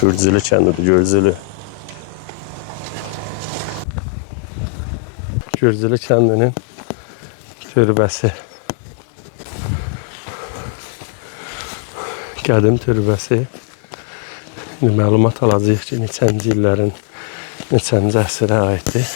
Gürcülü kəndidir, Gürcülü. Gürcülü kəndinin türbəsi. Qədim türbəsi. İndi məlumat alacağıq ki, neçənci illərin, neçənci əsrə aiddir.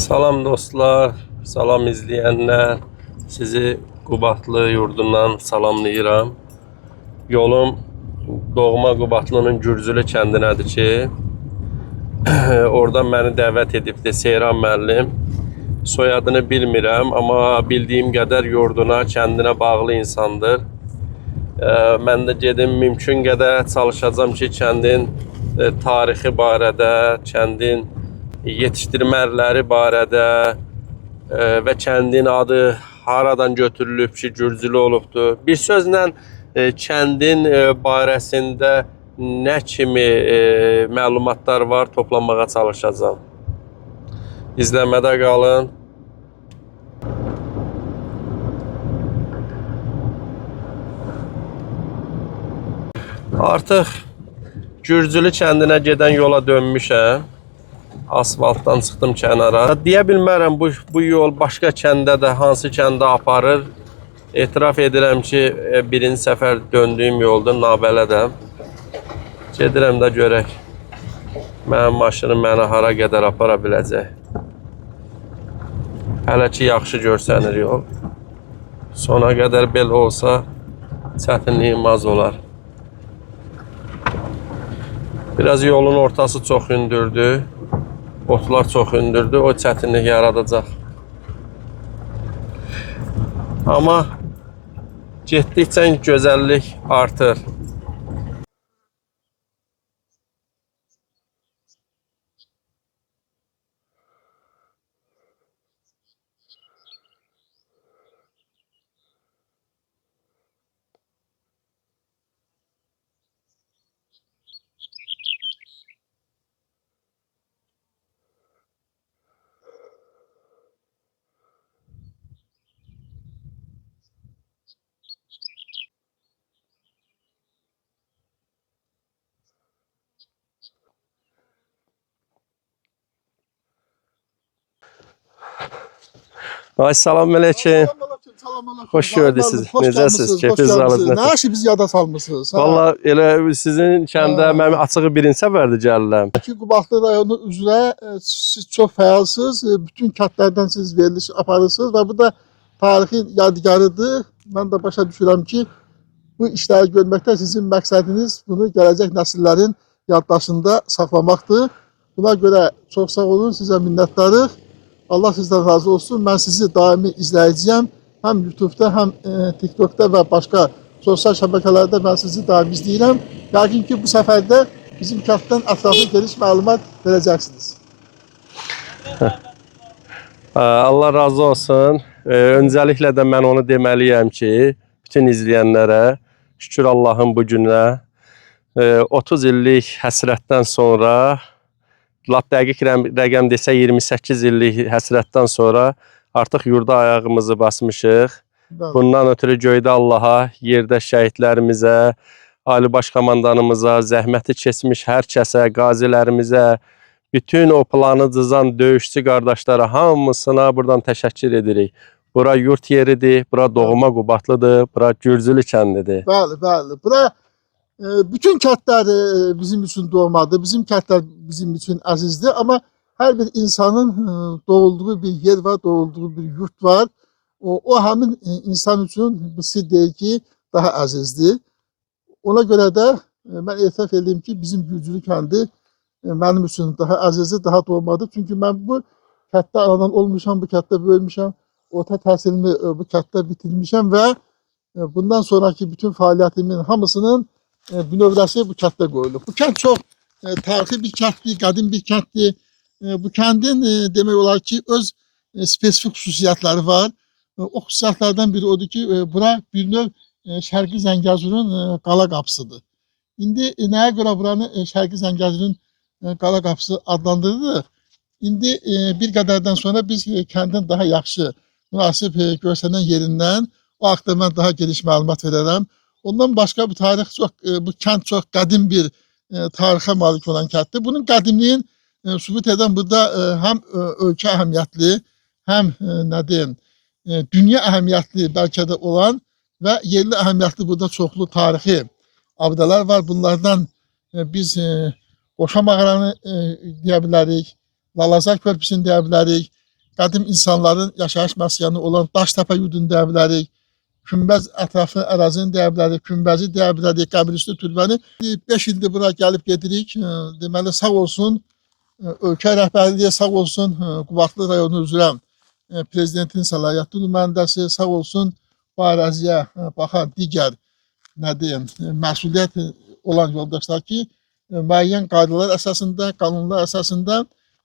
Salam dostlar, salam izləyənlər. Sizi Qubadlı yurdundan salamlayıram. Yolum doğma Qubadlının Gürcülü kəndinədir ki, oradan məni dəvət edibdir Seyran müəllim. Soyadını bilmirəm, amma bildiyim qədər yurduna, kəndinə bağlı insandır. Mən də gedim, mümkün qədər çalışacağım ki, kəndin tarixi barədə, kəndin yetişdirmələri barədə və kəndin adı haradan götürülüb ki, Gürcülü olubdur. Bir sözlə kəndin barəsində nə kimi məlumatlar var, toplanmağa çalışacağım. İzləmədə qalın. Artıq Gürcülü kəndinə gedən yola dönmüşəm. Asfaltdan çıxdım kənara. Deyə bilmərəm bu yol başqa kəndə də, hansı kəndə aparır. Etiraf edirəm ki, birinci səfər döndüyüm yoldur, Nabələdəm. Gedirəm də görək. Mənim maşınım məni hara qədər apara biləcək. Hələ ki, yaxşı görsənir yol. Sona qədər belə olsa, çətinliyim az olar. Biraz yolun ortası çox hündürdür. Otlar çox hündürdür, o çətinlik yaradacaq. Amma getdikcə gözəllik artır. Ay, salam aleyküm. Hoş gördük sizi. Necəsiniz? Keyfiniz alır. Nə işi biz yada salmısınız? Valla elə sizin kəndə mənim açığı birinci səfərdir gəlirəm. Ki Qubadlı rayonu üzrə siz çox fəalsınız. Bütün kəndlərdən siz veriliş aparırsınız və bu da tarixi yadigarıdır. Mən də başa düşürəm ki, bu işləri görməkdə sizin məqsədiniz bunu gələcək nəsillərin yaddaşında saxlamaqdır. Buna görə çox sağ olun, sizə minnətdarıq. Allah sizdən razı olsun. Mən sizi daimi izləyəcəyəm. Həm YouTube'da, həm TikTok'da və başqa sosial şəbəkələrdə mən sizi daimi izləyirəm. Yəqin ki, bu səfərdə bizim kənddən ətraflı geniş məlumat verəcəksiniz. Allah razı olsun. Öncəliklə də mən onu deməliyəm ki, bütün izləyənlərə şükür Allahın bu günə 30 illik həsrətdən sonra, lap dəqiq rəqəm desə 28 illik həsrətdən sonra artıq yurda ayağımızı basmışıq. Bundan ötürü göydə Allaha, yerdə şəhidlərimizə, Ali Baş Komandanımıza, zəhməti keçmiş hər kəsə, qazilərimizə, bütün o planı cızan döyüşçü qardaşlara hamısına buradan təşəkkür edirik. Bura yurt yeridir, bura doğma Qubadlıdır, bura Gürcülü kəndidir. Bəli, bəli. Bura bütün kəndlər bizim üçün doğmadır, bizim kəndlər bizim üçün əzizdir. Amma hər bir insanın doğulduğu bir yer var, doğulduğu bir yurt var. O həmin insan üçün bu deyir ki, daha əzizdir. Ona görə də mən etiraf edeyim ki, bizim Gürcülü kəndi mənim üçün daha əzizdir, daha doğmadır. Çünki mən bu kənddə anadan olmuşam, bu kənddə böyümüşəm, orta təhsilimi bu kənddə bitirmişəm və bundan sonraki bütün fəaliyyətimin hamısının bünövrəsi bu kənddə qoyulub. Bu kənd çox tarixi bir kənddir, qədim bir kənddir. Bu kəndin demək olar ki, öz spesifik xüsusiyyətləri var. O xüsusiyyətlərdən biri odur ki, bura bir növ Şərqi Zəngəzurun qala qapısıdır. İndi nəyə görə buranı Şərqi Zəngəzurun qala qapısı adlandırılır? İndi bir qədərdən sonra biz kəndin daha yaxşı, münasib görsənən yerindən o haqda mən daha geniş məlumat verərəm. Ondan başqa bu bu kənd çox qədim bir tarixə malik olan kənddir. Bunun qədimliyin sübut edən burada həm ölkə əhəmiyyətli, həm nə deyim, dünya əhəmiyyətli bəlkə də olan və yerli əhəmiyyətli burada çoxlu tarixi abidələr var. Bunlardan biz Qoşa mağaranı deyə bilərik, Lalazar körpüsünü deyə bilərik, qədim insanların yaşayış məskəni olan Daştəpə yurdunu deyə bilərik, Günbəz ətrafı ərazini deyə bilərik, Günbəzi deyə bilərik, Qəbirüstü türbəni. 5 ildir bura gəlib gedirik. Deməli, sağ olsun, ölkə rəhbərliyi sağ olsun, Qubadlı rayonu üzrə prezidentin səlahiyyətli nümayəndəsi sağ olsun, bu əraziyə baxan digər nə deyim, məsuliyyət olan yoldaşlar ki, müəyyən qaydalar əsasında, qanunlar əsasında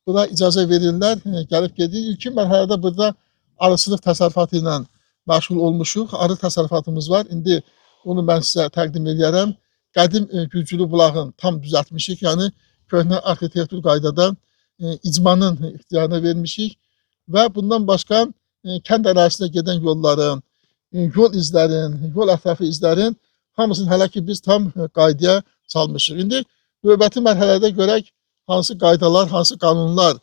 bura icazə verirlər, gəlib gedir. İlkin mərhələdə burada arıçılıq təsərrüfatı ilə məşğul olmuşuq. Arı təsərrüfatımız var. İndi onu mən sizə təqdim edərəm. Qədim Gürcülü bulağın tam düzəltmişik. Yəni, köhnə arxitektur qaydada icmanın ixtiyarına vermişik. Və bundan başqa kənd ərazisinə gedən yolların, yol izlərin, yol ətrafı izlərin hamısını hələ ki biz tam qaydaya salmışıq. İndi növbəti mərhələdə görək hansı qaydalar, hansı qanunlar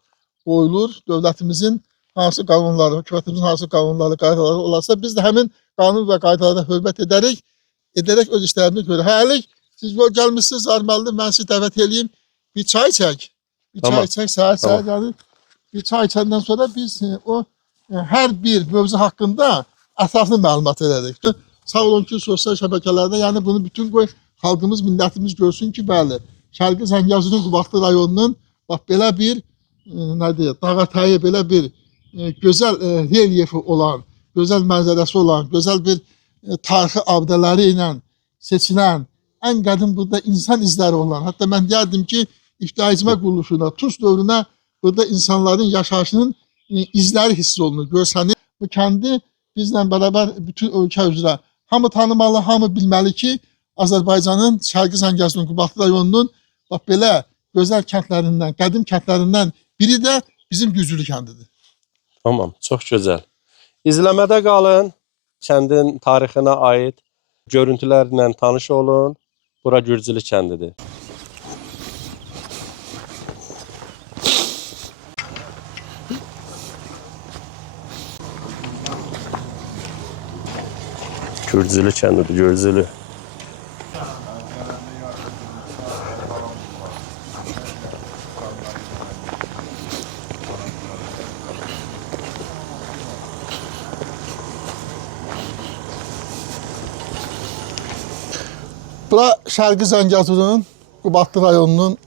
qoyulur, dövlətimizin hansı qanunları, hökumətimizin hansı qanunları, qaydaları olarsa biz də həmin qanun və qaydalara hörmət edərək öz işlərini görək. Hələlik siz yol gəlmişsiniz, Armalıdır, mən sizi dəvət edeyim, bir çay çək. Bir çay çək, səhər yəni. Bir çay içəndən sonra biz o hər bir mövzu haqqında ətraflı məlumat edərik. Sağ olun ki, sosial şəbəkələrdə, yəni bunu bütün qoy, xalqımız, millətimiz görsün ki, bəli, Şərqi Zəngəzurun Qubadlı rayonunun bax belə bir dağətəyi, belə bir gözəl relyefi olan, gözəl mənzərəsi olan, gözəl bir tarixi abidələri ilə seçilən, ən qədim burada insan izləri olan, hətta mən deyərdim ki, İbtidai quruluşuna, Tunç dövrünə burada insanların yaşayışının izləri hiss olunur, görsənir. Bu kəndi bizlə bərabər bütün ölkə üzrə hamı tanımalı, hamı bilməli ki, Azərbaycanın Şərqi Zəngəzurun Qubadlı rayonunun bax belə gözəl kəndlərindən, qədim kəndlərindən biri də bizim Gürcülü kəndidir. Tamam, çox gözəl. İzləmədə qalın, kəndin tarixinə aid görüntülərlə tanış olun. Bura Gürcülü kəndidir. Gürcülü kəndidir, Gürcülü. Bura Şərqi Zəngəzurun Qubadlı rayonunun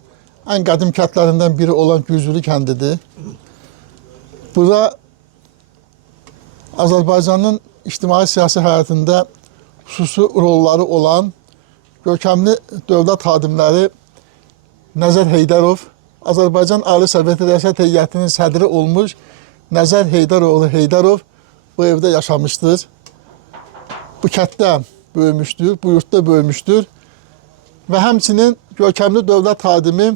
ən qədim kəndlərindən biri olan Gürcülü kəndidir. Bura Azərbaycanın ictimai-siyasi həyatında xüsusi rolları olan görkəmli dövlət xadimləri Nəzər Heydərov, Azərbaycan Ali Sovet Rəsət Heyətinin sədri olmuş Nəzər Heydəroğlu Heydərov bu evdə yaşamışdır. Bu kənddə böyümüşdür, bu yurtda böyümüşdür. Və həmçinin görkəmli dövlət xadimi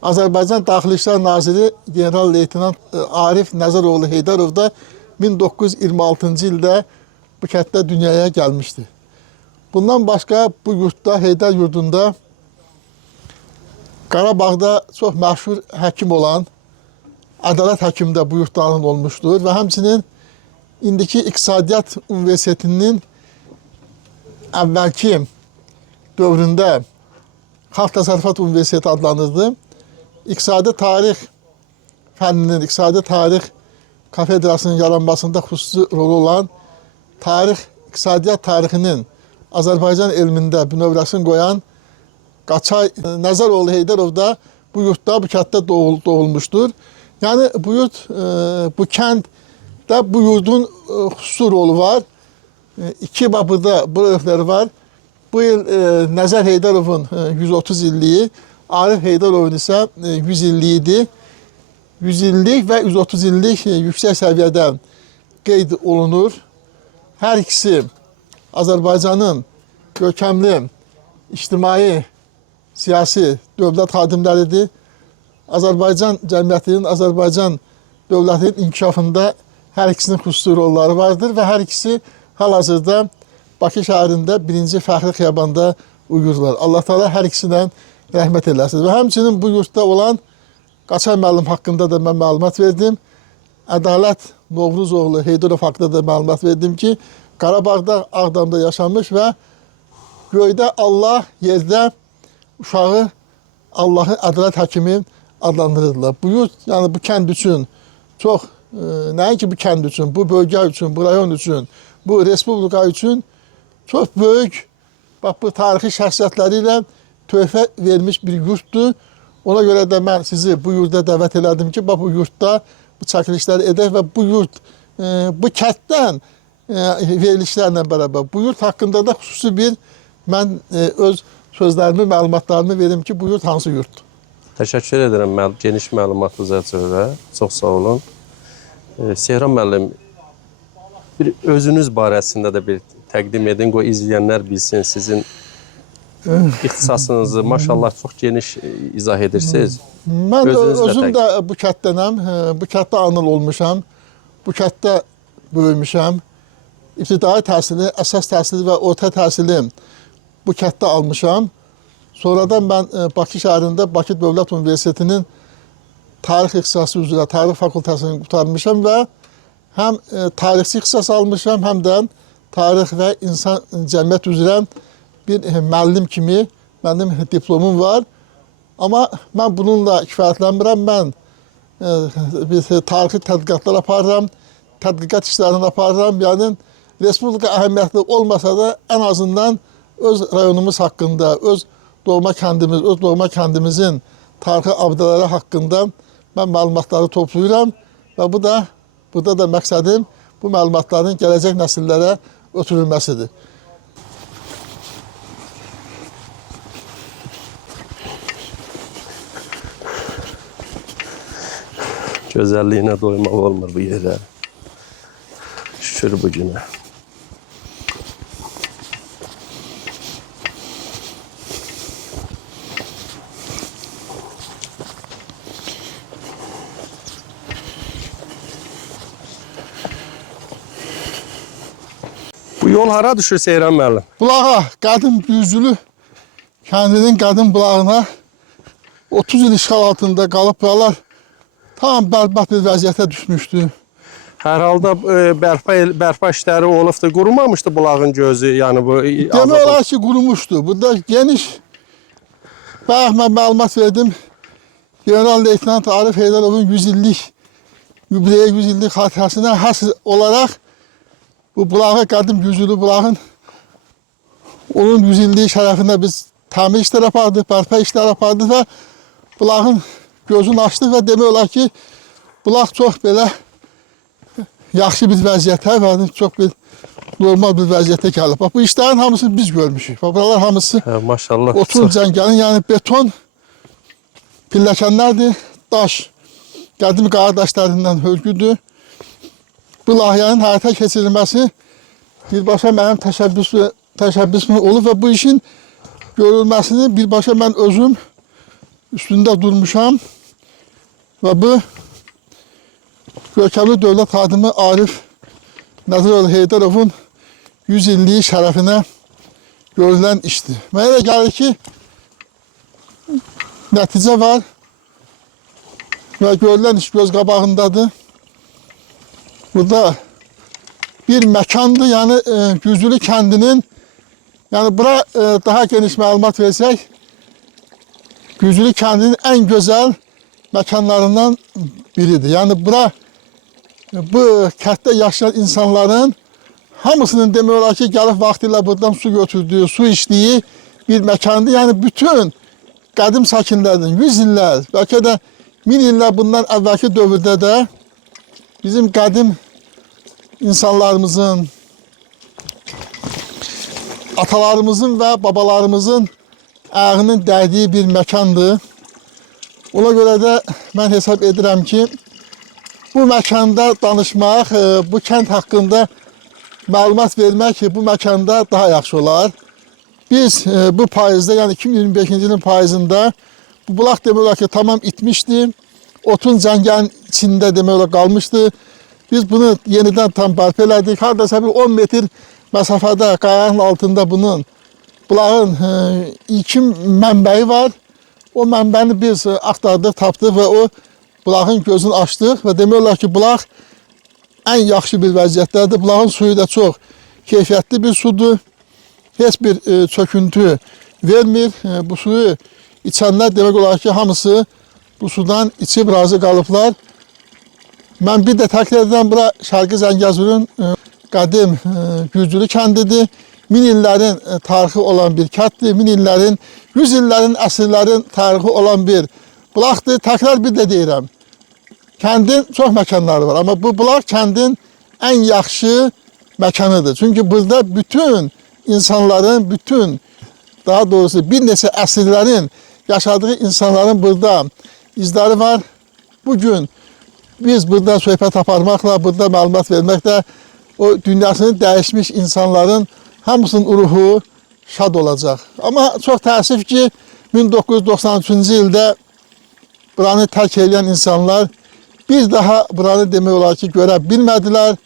Azərbaycan Daxili İşlər Naziri General-Leytenant Arif Nəzəroğlu Heydərov da 1926-cı ildə bu kənddə dünyaya gəlmişdi. Bundan başqa bu yurtda, Heydər yurdunda Qarabağda çox məşhur həkim olan Ədalət həkim də bu yurtların olmuşdur və həmçinin indiki İqtisadiyyat Universitetinin əvvəlki dövründə Xalq Təsərrüfat Universiteti adlanırdı. İqtisadi tarix fənninin, İqtisadi tarix kafedrasının yaranmasında xüsusi rolu olan İqtisadiyyat tarixinin Azərbaycan elmində bünövrəsini qoyan Qaçay Nəzəroğlu Heydərov da bu yurtda, bu kənddə doğulmuşdur. Yəni bu yurt, bu kənddə bu yurdun xüsusi rolu var. İki burada bu evləri var. Bu il Nəzər Heydərovun 130 illiyi, Arif Heydarovun isə 100 illik idi. 100 illik və 130 illik yüksək səviyyədən qeyd olunur. Hər ikisi Azərbaycanın görkəmli ictimai, siyasi dövlət xadimləridir. Azərbaycan cəmiyyətinin, Azərbaycan dövlətinin inkişafında hər ikisinin xüsusi rolları vardır və hər ikisi hal-hazırda Bakı şəhərində 1-ci fəxri xiyabanda uyğurlar. Allah Teala hər ikisindən rəhmət eləsin. Və həmçinin bu yurtda olan Qaçay müəllim haqqında da mən məlumat verdim. Ədalət Novruzoğlu Heydarov haqqında da məlumat verdim ki, Qarabağda, Ağdamda yaşamış və göydə Allah, yerdə uşağı Allahı ədalət həkimi adlandırırlar. Bu yurt, yəni bu kənd üçün çox, nəinki bu kənd üçün, bu bölgə üçün, bu rayon üçün, bu respublika üçün çox böyük, bax bu tarixi şəxsiyyətləri ilə töhfə vermiş bir yurtdur. Ona görə də mən sizi bu yurda dəvət elədim ki, bax bu yurtda bu çəkilişləri edək və bu yurt, bu kənddən verilişlərlə bərabər bu yurt haqqında da xüsusi bir mən öz sözlərimi, məlumatlarımı verim ki, bu yurt hansı yurtdur. Təşəkkür edirəm geniş məlumatınıza görə. Çox sağ olun. Sehran müəllim, bir özünüz barəsində də bir təqdim edin, qoy izləyənlər bilsin sizin ixtisasınızı. Maşallah çox geniş izah edirsiniz. Mən özüm də bu kətdənəm, bu kətdə anıl olmuşam, bu kətdə böyümüşəm. İbtidai təhsili, əsas təhsili və orta təhsili bu kətdə almışam. Sonradan mən Bakı şəhərində Bakı Dövlət Universitetinin tarix ixtisası üzrə tarix fakültəsini qurtarmışam və həm tarixçi ixtisas almışam, həm də tarix və insan cəmiyyət üzrə bir müəllim kimi mənim diplomum var. Amma mən bununla kifayətlənmirəm. Mən tarixi tədqiqatlar aparıram, tədqiqat işlərini aparıram. Yəni, respublika əhəmiyyətli olmasa da ən azından öz rayonumuz haqqında, öz doğma kəndimiz, öz doğma kəndimizin tarixi abidələri haqqında mən məlumatları toplayıram və burada da məqsədim bu məlumatların gələcək nəsillərə ötürülməsidir. Gözəlliyinə doymaq olmur bu yerə. Şükür bu günə. Bu yol hara düşür Seyran müəllim? Bulağa, Qədim Düzülü kəndinin qədim bulağına 30 il işğal altında qalıb buralar tam bərbad bir vəziyyətə düşmüşdü. Hər halda bərpa işləri olubdu, qurumamışdı bulağın gözü, yəni bu... Demək olar ki, qurumuşdu. Burada geniş, bayaq mən məlumat verdim, General Leytenant Arif Heydarovun 100 illik, yubileyə 100 illik xatirəsinə həsr olaraq bu bulağı, Qədim Düzülü bulağın onun 100 illik şərəfində biz təmir işlər apardıq, bərpa işlər apardıq və bulağın gözünü açdıq və demək olar ki, bulaq çox belə yaxşı bir vəziyyətə və çox bir normal bir vəziyyətə gəlib. Bu işlərin hamısını biz görmüşük. Buralar hamısı maşallah. Otun cəngəlin, yəni beton pilləkənlərdir, daş, qədim qara daşlarından hörgüdür. Bu layihənin həyata keçirilməsi birbaşa mənim təşəbbüsüm olub və bu işin görülməsini birbaşa mən özüm üstündə durmuşam və bu görkəmli dövlət xadimi Arif Nəziroğlu Heydarovun 100 illiyi şərəfinə görülən işdir. Mənə elə gəlir ki, nəticə var və görülən iş göz qabağındadır. Burada bir məkandır, yəni Güzülü kəndinin, yəni bura daha geniş məlumat versək, Güzülü kəndinin ən gözəl məkanlarından biridir. Yəni bura bu kənddə yaşayan insanların hamısının demək olar ki, gəlib vaxtilə buradan su götürdüyü, su içdiyi bir məkandır. Yəni bütün qədim sakinlərin 100 illər, bəlkə də 1000 illər bundan əvvəlki dövrdə də bizim qədim insanlarımızın, atalarımızın və babalarımızın ayağının dəydiyi bir məkandır. Ona görə də mən hesab edirəm ki, bu məkanda danışmaq, bu kənd haqqında məlumat vermək bu məkanda daha yaxşı olar. Biz bu payızda, yəni 2025-ci ilin payızında bu bulaq demək olar ki, tamam itmişdi. Otun cəngəlin içində demək olar qalmışdı. Biz bunu yenidən tam bərpa elədik. Hardasa bir 10 metr məsafədə qayanın altında bunun bulağın ilkin mənbəyi var. O mənbəni biz axtardıq, tapdıq və o bulağın gözünü açdıq və demək olar ki, bulaq ən yaxşı bir vəziyyətdədir. Bulağın suyu da çox keyfiyyətli bir sudur. Heç bir çöküntü vermir. Bu suyu içənlər demək olar ki, hamısı bu sudan içib razı qalıblar. Mən bir də təkrar edirəm, bura Şərqi Zəngəzurun qədim Gürcülü kəndidir. 1000 illərin tarixi olan bir kənddir. 1000 illərin, 100 illərin, əsrlərin tarixi olan bir bulaqdır. Təkrar bir də deyirəm, kəndin çox məkanları var, amma bu bulaq kəndin ən yaxşı məkanıdır. Çünki burada bütün insanların, daha doğrusu bir neçə əsrlərin yaşadığı insanların burada izləri var. Bugün biz burada söhbət aparmaqla, burada məlumat verməklə o dünyasını dəyişmiş insanların hamısının ruhu şad olacaq. Amma çox təəssüf ki, 1993-cü ildə buranı tərk edən insanlar bir daha buranı demək olar ki, görə bilmədilər.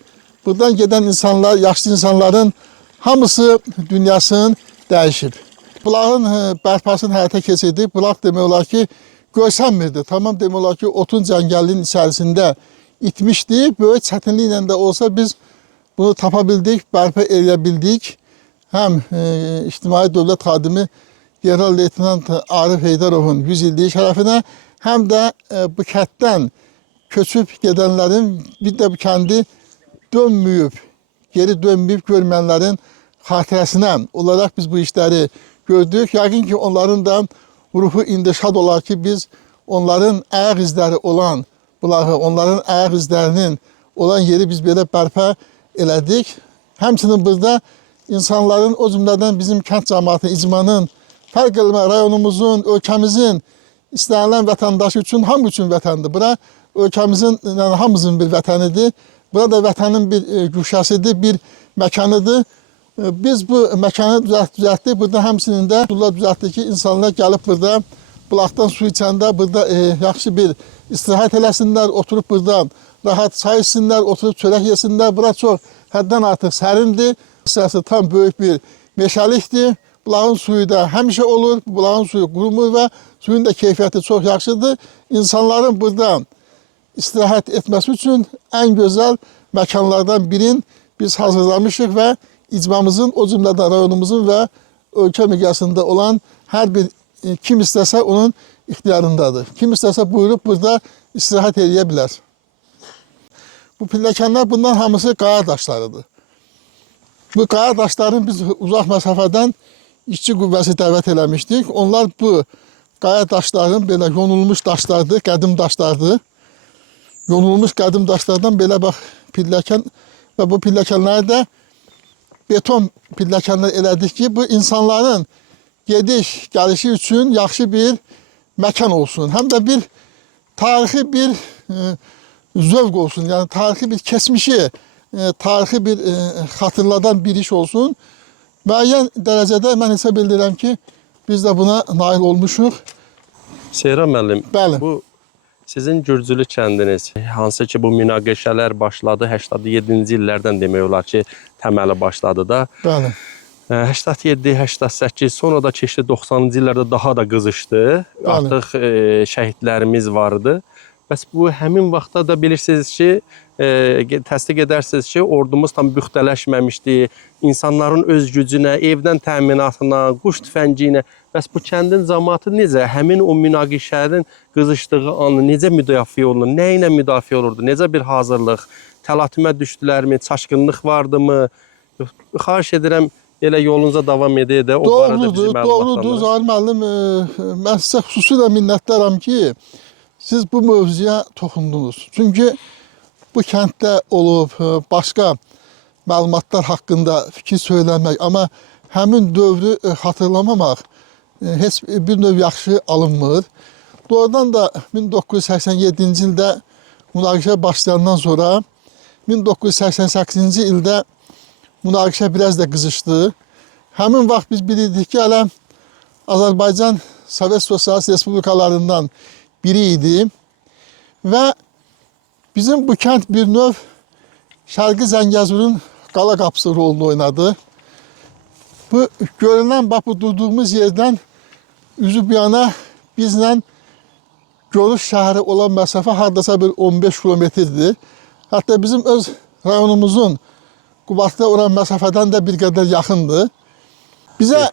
Buradan gedən insanlar, yaşlı insanların hamısı dünyasını dəyişib. Bulağın bərpasını həyata keçirdik. Bulaq demək olar ki, görsənmirdi. Tamam demək olar ki, otun cəngəlinin içərisində itmişdi. Böyük çətinliklə də olsa biz bunu tapa bildik, bərpa edə bildik. Həm İctimai Dövlət Xadimi General Leytenant Arif Heydarovun 100 illiyi şərəfinə, həm də bu kənddən köçüb gedənlərin, bir də bu kəndi dönməyib, geri dönməyib görməyənlərin xatirəsinə olaraq biz bu işləri gördük. Yəqin ki, onların da ruhu indi şad olar ki, biz onların ayaq izləri olan bulağı, onların ayaq izlərinin olan yeri biz belə bərpa elədik. Həmçinin burada insanların, o cümlədən bizim kənd cəmiyyətinin, icmanın, fərq eləmə rayonumuzun, ölkəmizin istənilən vətəndaşı üçün, hamı üçün vətəndir. Bura ölkəmizin, yəni hamımızın bir vətənidir. Bura da vətənin bir güşəsidir, bir məkanıdır. Biz bu məkanı düzəltdik. Burada həmçinin də düzəltdik ki, insanlar gəlib burada bulaqdan su içəndə burada yaxşı bir istirahət eləsinlər, oturub burada rahat çay içsinlər, oturub çörək yesinlər. Bura çox həddən artıq sərindir. Sırası tam böyük bir meşəlikdir. Bulağın suyu da həmişə olur. Bulağın suyu qurumur və suyun da keyfiyyəti çox yaxşıdır. İnsanların burada istirahət etməsi üçün ən gözəl məkanlardan birini biz hazırlamışıq və icmamızın, o cümlədən rayonumuzun və ölkə miqyasında olan hər bir kim istəsə onun ixtiyarındadır. Kim istəsə buyurub burada istirahət edə bilər. Bu pilləkənlər bundan hamısı qaya daşlarıdır. Bu qaya daşların biz uzaq məsafədən işçi qüvvəsi dəvət eləmişdik. Onlar bu qaya daşların belə yonulmuş daşlardır, qədim daşlardır. Yonulmuş qədim daşlardan belə bax pilləkən və bu pilləkənləri də beton pilləkənlər elədik ki, bu insanların gediş, gəlişi üçün yaxşı bir məkan olsun. Həm də bir tarixi bir zövq olsun. Yəni tarixi bir keçmişi, tarixi bir xatırladan bir iş olsun. Müəyyən dərəcədə mən hesab edirəm ki, biz də buna nail olmuşuq. Seyran müəllim, Bəli. bu sizin Gürcülü kəndiniz, hansı ki bu münaqişələr başladı 87-ci illərdən demək olar ki, təməli başladı da. Bəli. 87, 88, sonra da keçdi 90-cı illərdə daha da qızışdı. Bəli. Artıq şəhidlərimiz vardı. Bəs bu həmin vaxtda da bilirsiniz ki, təsdiq edərsiniz ki, ordumuz tam büxtələşməmişdi. İnsanların öz gücünə, evdən təminatına, quş tüfəngi ilə. Bəs bu kəndin cəmaatı necə? Həmin o münaqişənin qızışdığı anı necə müdafiə olunur? Nə ilə müdafiə olurdu? Necə bir hazırlıq? Təlatümə düşdülərmi? Çaşqınlıq vardımı? Xahiş edirəm, elə yolunuza davam edək də. Doğrudur, Zahir müəllim. Mən sizə xüsusilə minnətdaram ki, siz bu mövzuya toxundunuz. Çünki bu kənddə olub başqa məlumatlar haqqında fikir söyləmək, amma həmin dövrü xatırlamamaq heç bir növ yaxşı alınmır. Doğrudan da 1987-ci ildə münaqişə başlayandan sonra 1988-ci ildə münaqişə biraz da qızışdı. Həmin vaxt biz bilirdik ki, hələ Azərbaycan Sovet Sosialist Respublikalarından biri idi və bizim bu kənd bir növ Şərqi Zəngəzurun qala qapısı rolunu oynadı. Bu görünən, bax bu durduğumuz yerdən üzü bir yana bizlə Görüş şəhəri olan məsafə hardasa bir 15 kilometrdir. Hətta bizim öz rayonumuzun Qubadda olan məsafədən də bir qədər yaxındır. Bizə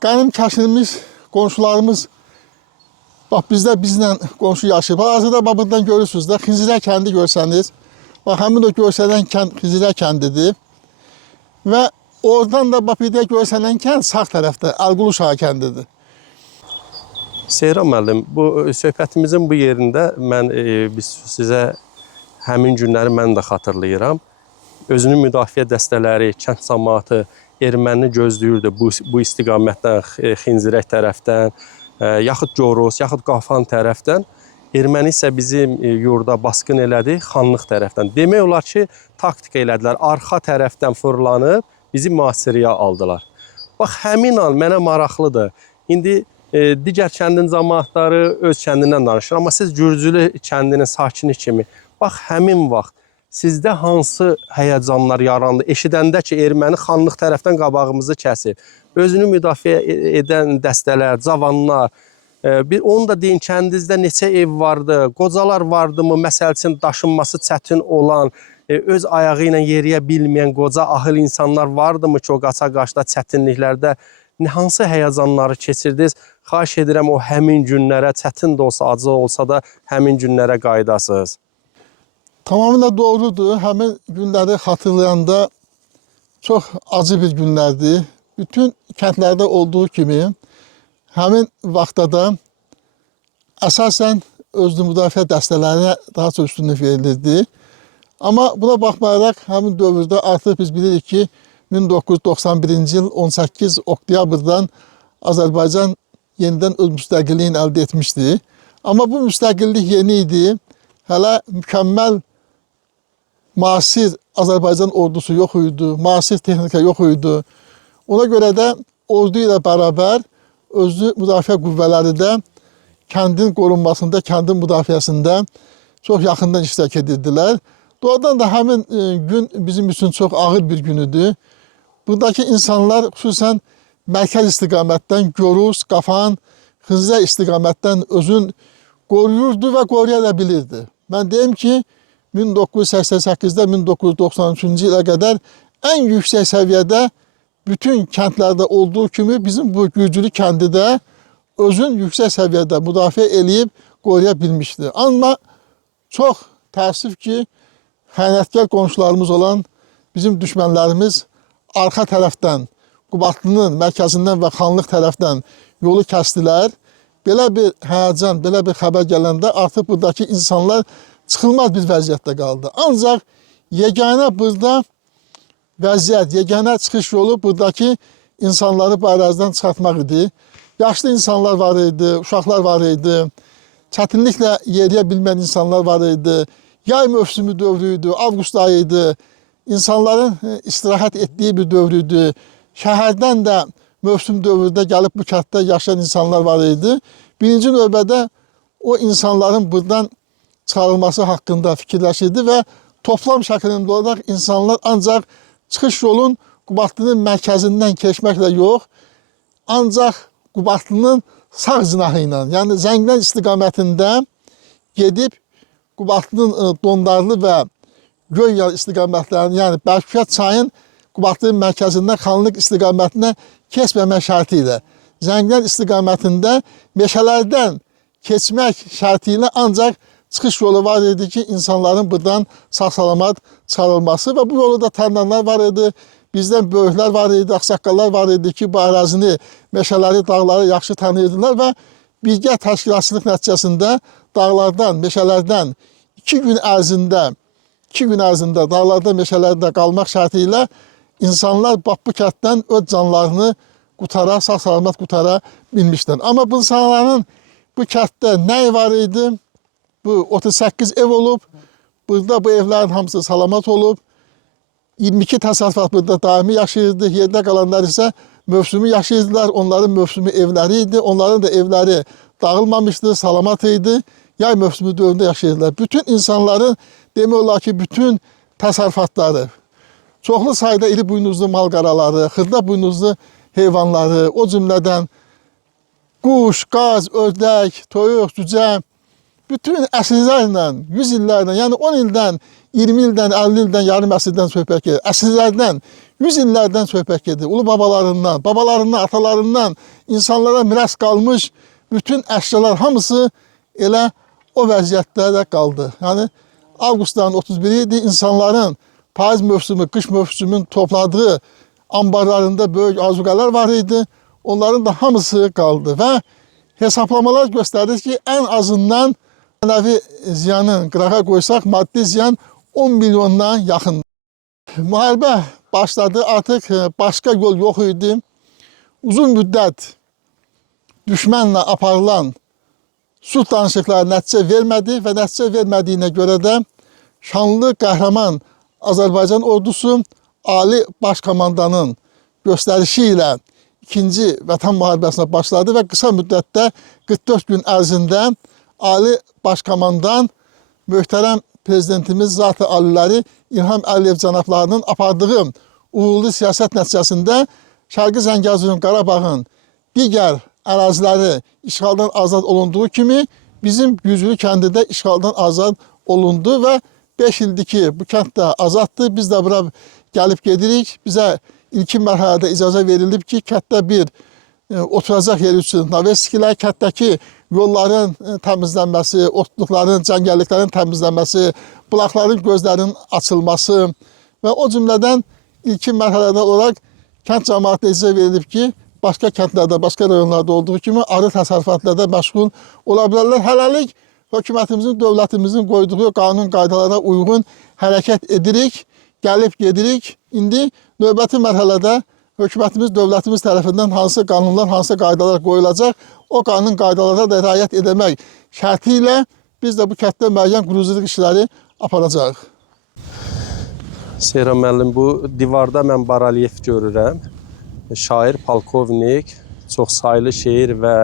qənim kəşilmiş qonşularımız, bax bizlə qonşu yaşayıb. Hazırda buradan görürsünüz də, Xizirə kəndi görsəniz. Bax, həmin o görsənən kənd Xizirə kəndidir. Və oradan da bax bir də görsənən kənd sağ tərəfdə Əlqulu Şaha kəndidir. Seyran müəllim, bu söhbətimizin bu yerində biz sizə həmin günləri mən də xatırlayıram. Özünün müdafiə dəstələri, kənd cəmaatı erməni gözləyirdi bu istiqamətdən, Xinzirək tərəfdən, yaxud Coros, yaxud Qafan tərəfdən. Erməni isə bizim yurda basqın elədi, xanlıq tərəfdən. Demək olar ki, taktika elədilər, arxa tərəfdən fırlanıb bizi mühasirəyə aldılar. Bax, həmin an mənə maraqlıdır. İndi digər kəndin cəmaatları öz kəndindən danışır, amma siz Gürcülü kəndinin sakini kimi, bax, həmin vaxt sizdə hansı həyəcanlar yarandı? Eşidəndə ki, erməni xanlıq tərəfdən qabağımızı kəsib, özünü müdafiə edən dəstələr, cavanlar, onu da deyin, kəndinizdə neçə ev vardı, qocalar vardı mı, məsəl üçün daşınması çətin olan, öz ayağı ilə yeriyə bilməyən qoca ahıl insanlar vardı mı ki, o qaça-qaçda çətinliklərdə hansı həyəcanları keçirdiniz? Xahiş edirəm o həmin günlərə, çətin də olsa, acı olsa da həmin günlərə qaydasınız. Tamamilə doğrudur. Həmin günləri xatırlayanda çox acı bir günlərdir. Bütün kəndlərdə olduğu kimi həmin vaxtda da əsasən özünü müdafiə dəstələrinə daha çox üstünlük verilirdi. Amma buna baxmayaraq həmin dövrdə artıq biz bilirik ki, 1991-ci il 18 oktyabrdan Azərbaycan yenidən öz müstəqilliyini əldə etmişdi. Amma bu müstəqillik yeni idi. Hələ mükəmməl müasir Azərbaycan ordusu yox idi, müasir texnika yox idi. Ona görə də ordu ilə bərabər özlü müdafiə qüvvələri də kəndin qorunmasında, kəndin müdafiəsində çox yaxından iştirak edirdilər. Doğrudan da həmin gün bizim üçün çox ağır bir gün idi. Buradakı insanlar xüsusən mərkəz istiqamətdən, Görüş, Qafan, Xizirə istiqamətdən özün qoruyurdu və qoruya da bilirdi. Mən deyim ki, 1988-də 1993-cü ilə qədər ən yüksək səviyyədə bütün kəndlərdə olduğu kimi bizim bu Gürcülü kəndi də özün yüksək səviyyədə müdafiə eləyib qoruya bilmişdi. Amma çox təəssüf ki, xəyanətkar qonşularımız olan bizim düşmənlərimiz arxa tərəfdən, Qubadlının mərkəzindən və xanlıq tərəfdən yolu kəsdilər. Belə bir həyəcan, belə bir xəbər gələndə artıq buradakı insanlar çıxılmaz bir vəziyyətdə qaldı. Ancaq yeganə burada vəziyyət, yeganə çıxış yolu buradakı insanları bu ərazidən çıxartmaq idi. Yaşlı insanlar var idi, uşaqlar var idi, çətinliklə yeriyə bilməyən insanlar var idi. Yay mövsümü dövrü idi, avqust ayı idi. İnsanların istirahət etdiyi bir dövr idi. Şəhərdən də mövsüm dövründə gəlib bu kənddə yaşayan insanlar var idi. Birinci növbədə o insanların buradan çıxarılması haqqında fikirləşirdi və toplam şəklində olaraq insanlar ancaq çıxış yolun Qubadlının mərkəzindən keçməklə yox, ancaq Qubadlının sağ cinahı ilə, yəni Zəngilən istiqamətində gedib Qubadlının Dondarlı və Göyyal istiqamətlərini, yəni Bərküyət çayın Qubadlının mərkəzindən xanlıq istiqamətinə keçməmək şərti ilə Zəngilən istiqamətində meşələrdən keçmək şərti ilə ancaq çıxış yolu var idi ki, insanların buradan sağ-salamat çıxarılması və bu yolda tanınanlar var idi. Bizdən böyüklər var idi, ağsaqqallar var idi ki, bu ərazini, meşələri, dağları yaxşı tanıyırdılar və birgə təşkilatçılıq nəticəsində dağlardan, meşələrdən 2 gün ərzində dağlarda, meşələrdə qalmaq şərti ilə insanlar bax bu kənddən öz canlarını qutara, sağ-salamat qutara bilmişlər. Amma bu insanların bu kənddə nə var idi? Bu 38 ev olub. Burada bu evlərin hamısı salamat olub. 22 təsərrüfat burada daimi yaşayırdı. Yerdə qalanlar isə mövsümü yaşayırdılar. Onların mövsümü evləri idi. Onların da evləri dağılmamışdı, salamat idi. Yay mövsümü dövründə yaşayırdılar. Bütün insanların demək olar ki, bütün təsərrüfatları, çoxlu sayda iri buynuzlu mal-qaraları, xırda buynuzlu heyvanları, o cümlədən quş, qaz, ördək, toyuq, cücə, bütün əsrlərlə, 100 illərlə, yəni 10 ildən, 20 ildən, 50 ildən, yarım əsrdən söhbət gedir. Əsrlərdən, 100 illərdən söhbət gedir. Ulu babalarından, atalarından insanlara miras qalmış bütün əşyalar hamısı elə o vəziyyətlərdə qaldı. Yəni, avqustların 31-i idi, insanların payız mövsümü, qış mövsümünün topladığı ambarlarında böyük azuqələr var idi. Onların da hamısı qaldı və hesablamalar göstərir ki, ən azından mənəvi ziyanın qırağa qoysaq, maddi ziyan 10 milyondan yaxın. Müharibə başladı, artıq başqa yol yox idi. Uzun müddət düşmənlə aparılan sülh danışıqları nəticə vermədi və nəticə vermədiyinə görə də şanlı qəhrəman Azərbaycan ordusu Ali Başkomandanın göstərişi ilə 2-ci Vətən müharibəsinə başladı və qısa müddətdə 44 gün ərzində Ali Başkomandan möhtərəm prezidentimiz Zat-ı Aliləri İlham Əliyev cənablarının apardığı uğurlu siyasət nəticəsində Şərqi Zəngəzurun, Qarabağın digər əraziləri işğaldan azad olunduğu kimi bizim Güzlü kəndi də işğaldan azad olundu və 5 ildir ki, bu kənd də azaddır. Biz də bura gəlib gedirik. Bizə ilkin mərhələdə icazə verilib ki, kənddə bir oturacaq yeri üçün navestikilər, kənddəki yolların təmizlənməsi, otluqların, cəngəlliklərin təmizlənməsi, bulaqların gözlərinin açılması və o cümlədən ilkin mərhələdə olaraq kənd cəmiyyətinə icazə verilib ki, başqa kəndlərdə, başqa rayonlarda olduğu kimi arı təsərrüfatlarda məşğul ola bilərlər. Hələlik hökumətimizin, dövlətimizin qoyduğu qanun qaydalara uyğun hərəkət edirik, gəlib gedirik. İndi növbəti mərhələdə hökumətimiz, dövlətimiz tərəfindən hansı qanunlar, hansı qaydalar qoyulacaq, o qanun qaydalara da riayət edəmək şərti ilə biz də bu kənddə müəyyən quruculuq işləri aparacağıq. Seyran müəllim, bu divarda mən barelyef görürəm. Şair, polkovnik, çoxsaylı şeir və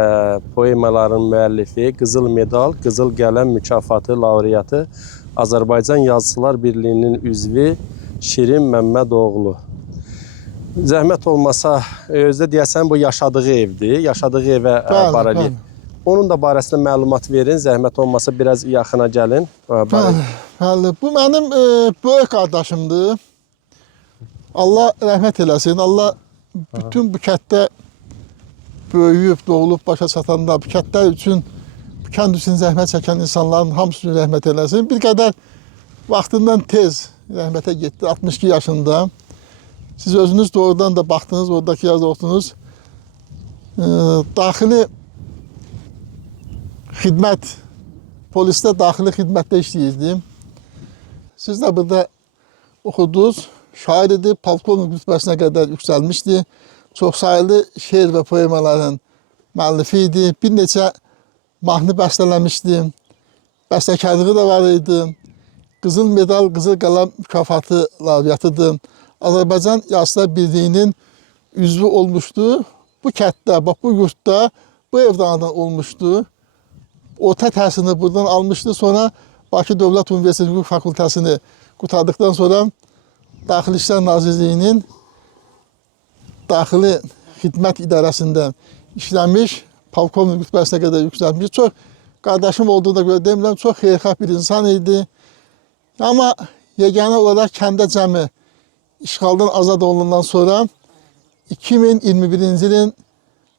poemaların müəllifi, qızıl medal, qızıl qələm mükafatı laureatı, Azərbaycan Yazıçılar Birliyinin üzvü Şirin Məmmədoğlu. Zəhmət olmasa, özdə deyəsən bu yaşadığı evdir, yaşadığı evə barelyef. Onun da barəsində məlumat verin, zəhmət olmasa biraz yaxına gəlin. Bəli, bu mənim böyük qardaşımdır. Allah rəhmət eləsin, Allah bütün bu kənddə böyüyüb, doğulub, başa çatanda, bu kəndlər üçün, bu kənd üçün zəhmət çəkən insanların hamısını rəhmət eləsin. Bir qədər vaxtından tez rəhmətə getdi, 62 yaşında. Siz özünüz doğrudan da baxdınız, oradakı yazı oxudunuz. Daxili xidmət, polisdə daxili xidmətdə işləyirdim. Siz də burada oxudunuz. Şair idi, polkovnik rütbəsinə qədər yüksəlmişdi. Çoxsaylı şeir və poemaların müəllifi idi. Bir neçə mahnı bəstələmişdi. Bəstəkarlığı da var idi. Qızıl medal, qızıl qələm mükafatı laureatıdır. Azərbaycan Yazıçılar Birliyinin üzvü olmuşdu. Bu kənddə, bax bu yurtda, bu evdə anadan olmuşdu. Orta təhsilini buradan almışdı. Sonra Bakı Dövlət Universiteti Hüquq Fakültəsini qurtardıqdan sonra Daxili İşlər Nazirliyinin Daxili Xidmət İdarəsində işləmiş, polkovnik rütbəsinə qədər yüksəlmiş. Çox qardaşım olduğuna görə demirəm, çox xeyirxah bir insan idi. Amma yeganə olaraq kəndə cəmi işğaldan azad olundan sonra 2021-ci ilin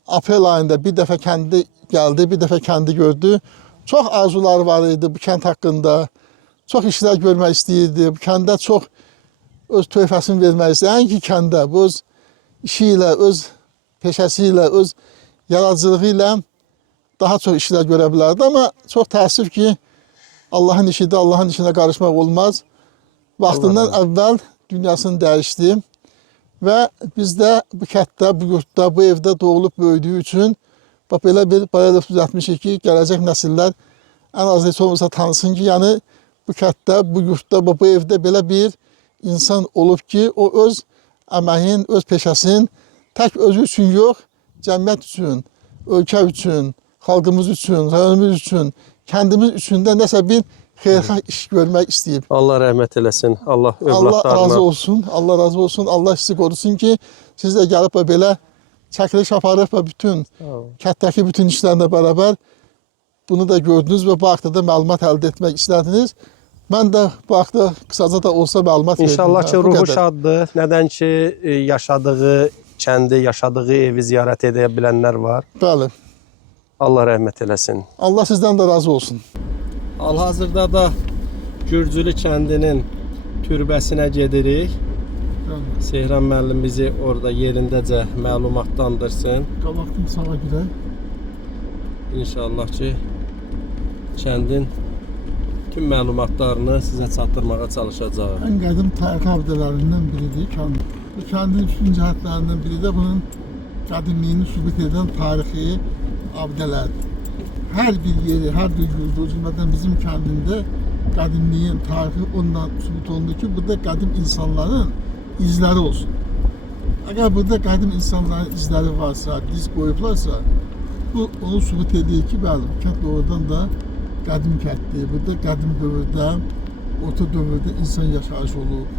aprel ayında bir dəfə kəndi gəldi, bir dəfə kəndi gördü. Çox arzuları var idi bu kənd haqqında. Çox işlər görmək istəyirdi. Bu kəndə çox öz töhfəsini vermək istəyirdi. Ən ki kəndə, bu öz işi ilə, öz peşəsi ilə, öz yaradıcılığı ilə daha çox işlər görə bilərdi. Amma çox təəssüf ki, Allahın işidir, Allahın işinə qarışmaq olmaz. Vaxtından əvvəl dünyasını dəyişdi. Və biz də bu kənddə, bu yurtda, bu evdə doğulub böyüdüyü üçün bax belə bir paralel düzəltmişik ki, gələcək nəsillər ən az heç olmasa tanısın ki, yəni bu kənddə, bu yurtda, bu evdə belə bir insan olub ki, o öz əməyin, öz peşəsinin tək özü üçün yox, cəmiyyət üçün, ölkə üçün, xalqımız üçün, rayonumuz üçün, kəndimiz üçün də nəsə bir xeyirxah iş görmək istəyib. Allah rəhmət eləsin. Allah Allah razı övladlarına. olsun, Allah razı olsun, Allah sizi qorusun ki, siz də gəlib və belə çəkiliş aparıb və bütün kənddəki bütün işlərlə bərabər bunu da gördünüz və bu haqda da məlumat əldə etmək istədiniz. Mən də bu haqda qısaca da olsa məlumat verdim. İnşallah ki, Bu ruhu qədər. şaddır. Nədən ki, yaşadığı kəndi, yaşadığı evi ziyarət edə bilənlər var. Bəli. Allah rəhmət eləsin. Allah sizdən də razı olsun. Hal-hazırda da Gürcülü kəndinin türbəsinə gedirik. Sehran müəllim bizi orada yerindəcə məlumatlandırsın. Qabaqdım sağa girək. İnşallah ki, kəndin tüm məlumatlarını sizə çatdırmağa çalışacağıq. Ən qədim tarixi abidələrindən biridir kənd. Bu kəndin üstün cəhətlərindən biri də bunun qədimliyini sübut edən tarixi abidələrdir. Hər bir yeri, hər bir yurdu, o cümlədən bizim kəndində qədimliyin tarixi ondan sübut olundu ki, burada qədim insanların izləri olsun. Əgər burada qədim insanların izləri varsa, diz qoyublarsa, bu onu sübut edir ki, bəli, bu kənd doğrudan da qədim kənddir. Burada qədim dövrdə, orta dövrdə insan yaşayış olub.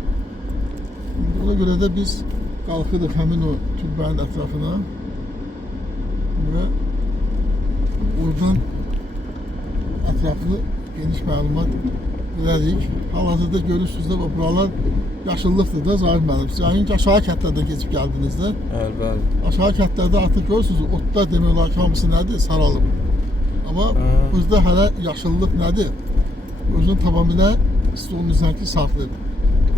Ona görə də biz qalxırıq həmin o türbənin ətrafına və oradan ətraflı geniş məlumat verərik. Hal-hazırda görürsünüz də, buralar yaşıllıqdır da, Zahir müəllim. Siz aşağı kəndlərdə keçib gəldiniz də. Bəli. Aşağı kəndlərdə artıq görürsünüz, otlar demək olar ki, hamısı nədir? Saralıb. Amma özdə hələ yaşıllıq nədir? Özünü tamamilə istəyirsən sanki saxlayıb.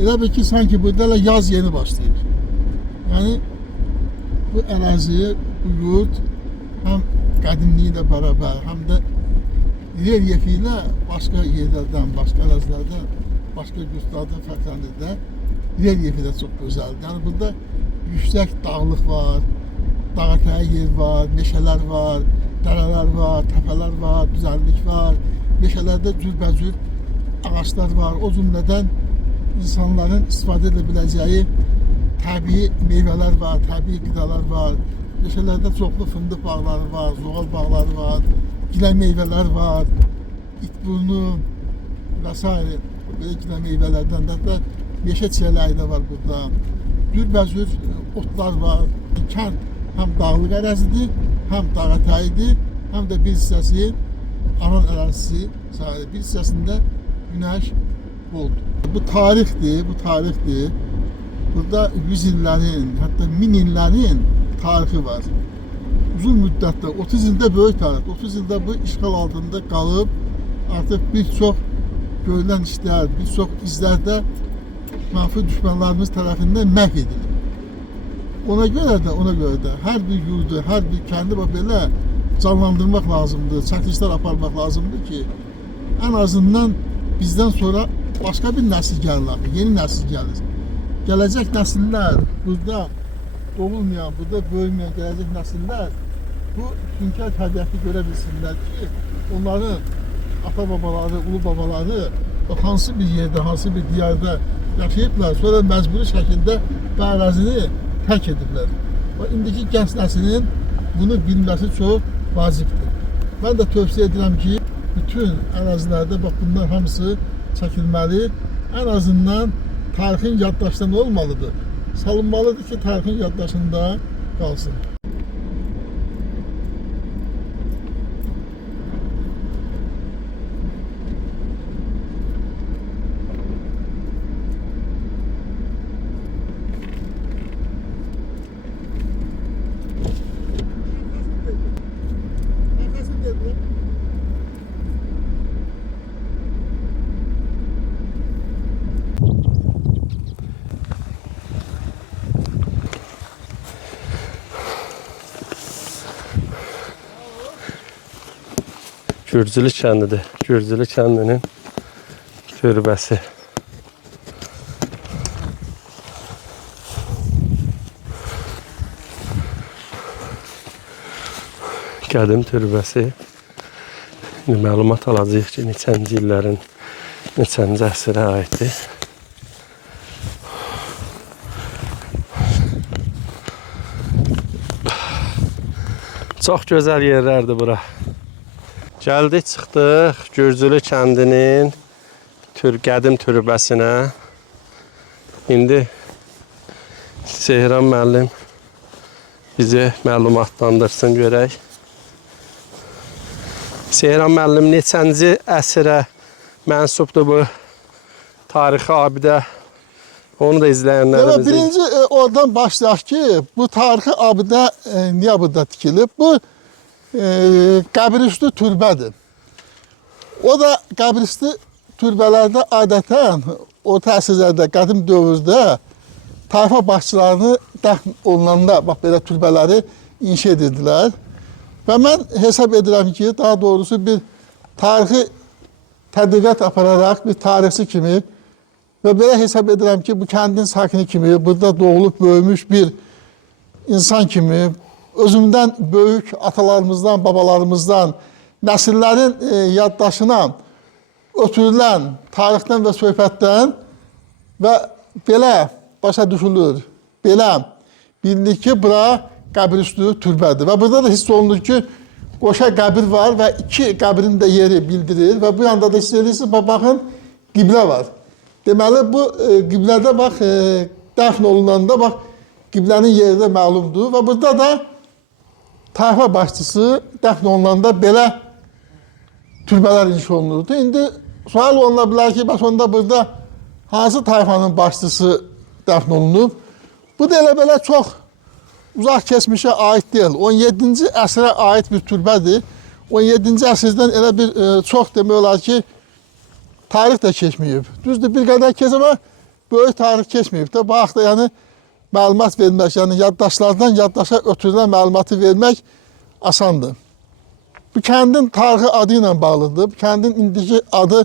Elə bil ki, sanki burada yaz yeni başlayır. Yəni, bu ərazi, bu yurt həm qədimliyi ilə bərabər, həm də relyefi ilə başqa yerlərdən, başqa ərazilərdən, başqa yurtlardan fərqlənir də, relyefi də çox gözəldir. Yəni, burada yüksək dağlıq var, dağətəyi yer var, meşələr var, dərələr var, təpələr var, düzənlik var, meşələrdə cürbəcür ağaçlar var, o cümlədən insanların istifadə edə biləcəyi təbii meyvələr var, təbii qidalar var, meşələrdə çoxlu fındıq bağları var, zoğal bağları var, gilə meyvələr var, itburnu və s. Belə gilə meyvələrdən də meşə çiçəkləri də var burada, cürbəcür otlar var. Kənd həm dağlıq ərazidir, həm dağətəyidir, həm də bir hissəsi aran ərazisi sayılır. Bir hissəsində günəş boldur. Bu tarixdir, bu tarixdir. Burada 100 illərin, hətta 1000 illərin tarixi var. Uzun müddətdə, 30 ildə böyük tarix, 30 ildə bu işğal altında qalıb, artıq bir çox görülən işlər, bir çox izlər də mənfi düşmənlərimiz tərəfindən məhv edilir. Ona görə də hər bir yurdu, hər bir kəndi belə canlandırmaq lazımdır, çəkilişlər aparmaq lazımdır ki, ən azından bizdən sonra başqa bir nəsil gəlir, yeni nəsil gəlir. Gələcək nəsillər, burada doğulmayan, burada böyüməyən gələcək nəsillər bu füsunkar təbiəti görə bilsinlər ki, onların ata-babaları, ulu-babaları hansı bir yerdə, hansı bir diyarda yaşayıblar, sonra məcburi şəkildə bu ərazini tərk ediblər. İndiki gənc nəslinin bunu bilməsi çox vacibdir. Mən də tövsiyə edirəm ki, bütün ərazilərdə bunlar hamısı çəkilməli, ən azından tarixin yaddaşında olmalıdır. Salınmalıdır ki, tarixin yaddaşında qalsın. Gürcülü kəndidir. Gürcülü kəndinin türbəsi. qədim türbəsi. İndi məlumat alacağıq ki, neçənci illərin, neçənci əsrə aiddir. Çox gözəl yerlərdir bura. Gəldik, çıxdıq Gürcülü kəndinin qədim türbəsinə. İndi Seyran müəllim bizi məlumatlandırsın görək. Seyran müəllim neçənci əsrə mənsubdur bu tarixi abidə? Onu da izləyənlərimiz. Birinci oradan başlayaq ki, bu tarixi abidə niyə burada tikilib? Bu qəbirüstü türbədir. O da qəbirüstü türbələrdə adətən orta əsrlərdə, qədim dövrdə tayfa başçılarını dəfn olunanda bax belə türbələri inşa edirdilər. Və mən hesab edirəm ki, daha doğrusu bir tarixi tədqiqat apararaq bir tarixçi kimi və belə hesab edirəm ki, bu kəndin sakini kimi, burada doğulub böyümüş bir insan kimi, özümdən böyük atalarımızdan, babalarımızdan, nəsillərin yaddaşına ötürülən tarixdən və söhbətdən və belə başa düşülür, belə bilinir ki, bura qəbirüstü türbədir. Və burada da hiss olunur ki, qoşa qəbir var və iki qəbrin də yeri bildirir və bu yanda da hiss edirsiniz, baxın, qiblə var. Deməli, bu qiblədə bax, dəfn olunanda bax, qiblənin yeri də məlumdur və burada da tayfa başçısı dəfn olunanda belə türbələr inşa olunurdu. İndi sual oluna bilər ki, bax, onda burada hansı tayfanın başçısı dəfn olunub? Bu da elə belə çox uzaq keçmişə aid deyil. 17-ci əsrə aid bir türbədir. 17-ci əsrdən elə bir çox demək olar ki, tarix də keçməyib. Düzdür, bir qədər keçib, amma böyük tarix keçməyib də. Bu haqda yəni məlumat vermək, yəni yaddaşlardan yaddaşa ötürülən məlumatı vermək asandır. Bu kəndin tarixi adı ilə bağlıdır. Bu kəndin indiki adı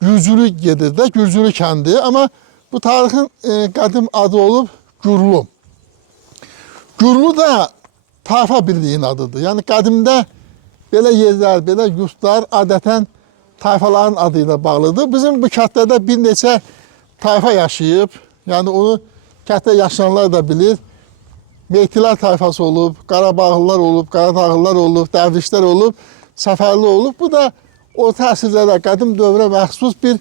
Gürcülü gedir də, Gürcülü kəndi. Amma bu tarixin qədim adı olub Gürlü. Gürlü da tayfa birliyinin adıdır. Yəni qədimdə belə yerlər, belə yurtlar adətən tayfaların adı ilə bağlıdır. Bizim bu kənddə bir neçə tayfa yaşayıb. Yəni onu kənddə yaşayanlar da bilir. Mehtilər tayfası olub, Qarabağlılar olub, Qaradağlılar olub, Dərvişlər olub, Səfərli olub. Bu da orta əsrlərdə qədim dövrə məxsus bir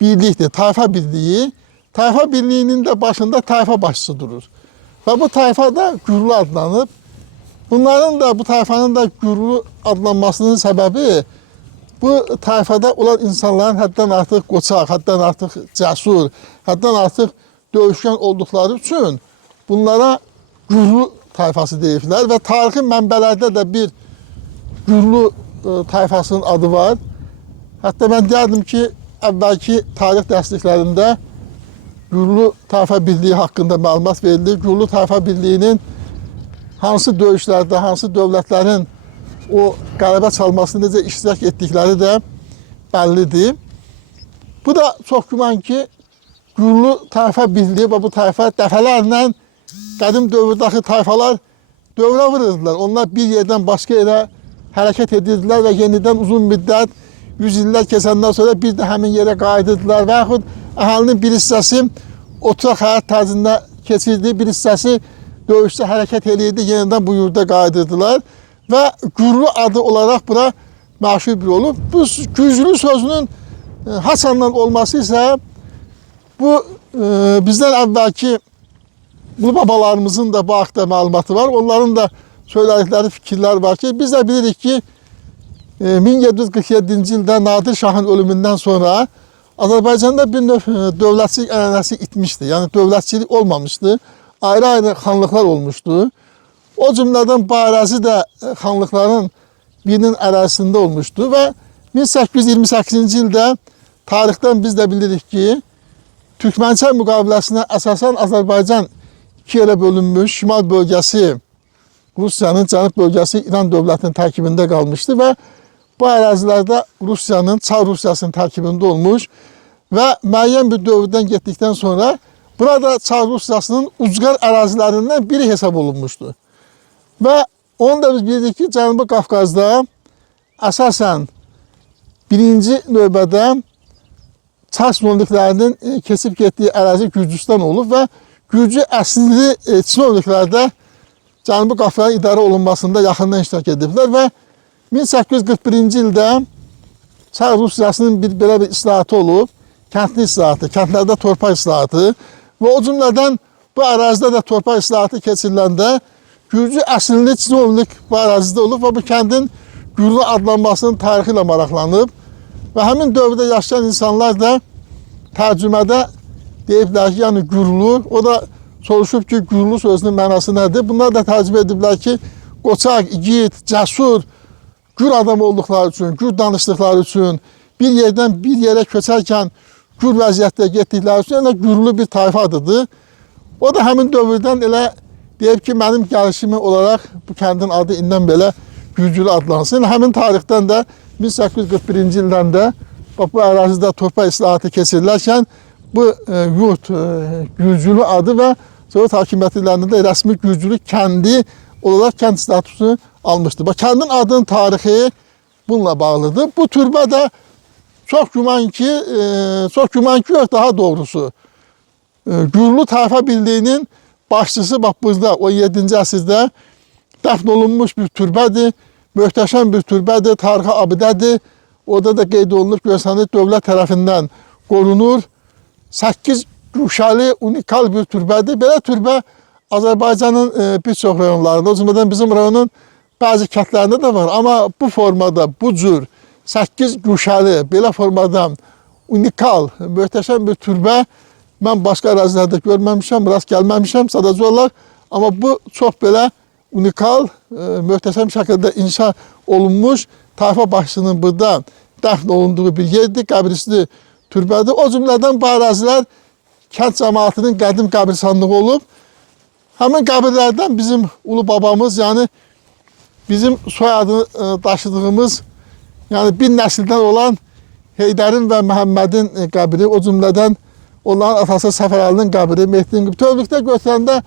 birlikdir, tayfa birliyi. Tayfa birliyinin də başında tayfa başçısı durur. Və bu tayfa da Gürlü adlanıb. Bunların da, bu tayfanın da Gürlü adlanmasının səbəbi bu tayfada olan insanların həddən artıq qoçaq, həddən artıq cəsur, həddən artıq döyüşkən olduqları üçün bunlara Gürlü tayfası deyiblər və tarixi mənbələrdə də bir Gürlü tayfasının adı var. Hətta mən deyərdim ki, əvvəlki tarix dərsliklərində Gürlü tayfa birliyi haqqında məlumat verilir. Gürlü tayfa birliyinin hansı döyüşlərdə, hansı dövlətlərin o qələbə çalmasını necə iştirak etdikləri də bəllidir. Bu da çox güman ki, Gürlü tayfa birliyi və bu tayfa dəfələrlə qədim dövrdəki tayfalar dövrə vururdular. Onlar bir yerdən başqa yerə hərəkət edirdilər və yenidən uzun müddət, 100 illər keçəndən sonra bir də həmin yerə qayıdırdılar və yaxud əhalinin bir hissəsi oturaq həyat tərzində keçirdi, bir hissəsi döyüşdə hərəkət edirdi, yenidən bu yurda qayıdırdılar və Gürlü adı olaraq bura məşhur bir olub. Bu Gürcülü sözünün haçandan olması isə bu bizdən əvvəlki bu babalarımızın da bu haqda məlumatı var. Onların da söylədikləri fikirlər var ki, biz də bilirik ki, 1747-ci ildə Nadir Şahın ölümündən sonra Azərbaycanda bir növ dövlətçilik ənənəsi itmişdi. Yəni dövlətçilik olmamışdı. Ayrı-ayrı xanlıqlar olmuşdu. O cümlədən bu ərazi də xanlıqların birinin ərazisində olmuşdu və 1828-ci ildə tarixdən biz də bilirik ki, Türkmənçay müqaviləsinə əsasən Azərbaycan iki yerə bölünmüş, şimal bölgəsi Rusiyanın, cənub bölgəsi İran dövlətinin tərkibində qalmışdı və bu ərazilərdə Rusiyanın, Çar Rusiyasının tərkibində olmuş və müəyyən bir dövrdən getdikdən sonra burada Çar Rusiyasının ucqar ərazilərindən biri hesab olunmuşdu. Və Onu da biz bildik ki, Cənubi Qafqazda əsasən birinci növbədə Çar çinovniklərinin keçib getdiyi ərazi Gürcüstan olub və Gürcü əsilli çinovniklərdə Cənubi Qafqazın idarə olunmasında yaxından iştirak ediblər və 1841-ci ildə Çar Rusiyasının belə bir islahatı olub, kəndli islahatı, kəndlərdə torpaq islahatı və o cümlədən bu ərazidə də torpaq islahatı keçiriləndə Gürcü əsilli çinovnik bu ərazidə olub və bu kəndin Gürlü adlanmasının tarixi ilə maraqlanıb və həmin dövrdə yaşayan insanlar da tərcümədə deyiblər ki, yəni Gürlü, o da soruşub ki, Gürlü sözünün mənası nədir? Bunlar da tərcümə ediblər ki, qoçaq, igid, cəsur, Gür adam olduqları üçün, Gür danışdıqları üçün, bir yerdən bir yerə köçərkən Gür vəziyyətdə getdikləri üçün elə Gürlü bir tayfa adıdır. O da həmin dövrdən elə deyib ki, mənim gəlişimi olaraq bu kəndin adı indən belə Gürcülü adlansın. Həmin tarixdən də 1841-ci ildən də bu ərazidə torpaq islahatı keçirilərkən bu yurt Gürcülü adı və Sovet hakimiyyətlərində də rəsmi Gürcülü kəndi olaraq kənd statusu almışdı. Kəndin adının tarixi bununla bağlıdır. Bu türbə də çox güman ki yox, daha doğrusu Gürlü tayfa birliyinin başçısı bax burada 17-ci əsrdə dəfn olunmuş bir türbədir. Möhtəşəm bir türbədir, tarixi abidədir. Orada da qeyd olunur, görsənir, dövlət tərəfindən qorunur. 8 güşəli, unikal bir türbədir. Belə türbə Azərbaycanın bir çox rayonlarında, o cümlədən bizim rayonun bəzi kəndlərində də var. Amma bu formada, bu cür 8 güşəli, belə formada unikal, möhtəşəm bir türbə mən başqa ərazilərdə görməmişəm, rast gəlməmişəm sadəcə olaraq. Amma bu çox belə unikal, möhtəşəm şəkildə inşa olunmuş tayfa başçısının burada dəfn olunduğu bir yerdir, qəbrüstü türbədir. O cümlədən bu ərazilər kənd cəmaatının qədim qəbirstanlığı olub. Həmin qəbirlərdən bizim ulu babamız, yəni bizim soyadını daşıdığımız, yəni bir nəsildən olan Heydərin və Məhəmmədin qəbri, o cümlədən onların atası Səfər Əlinin qəbri, Mehdinin qəbri. Bütövlükdə götürəndə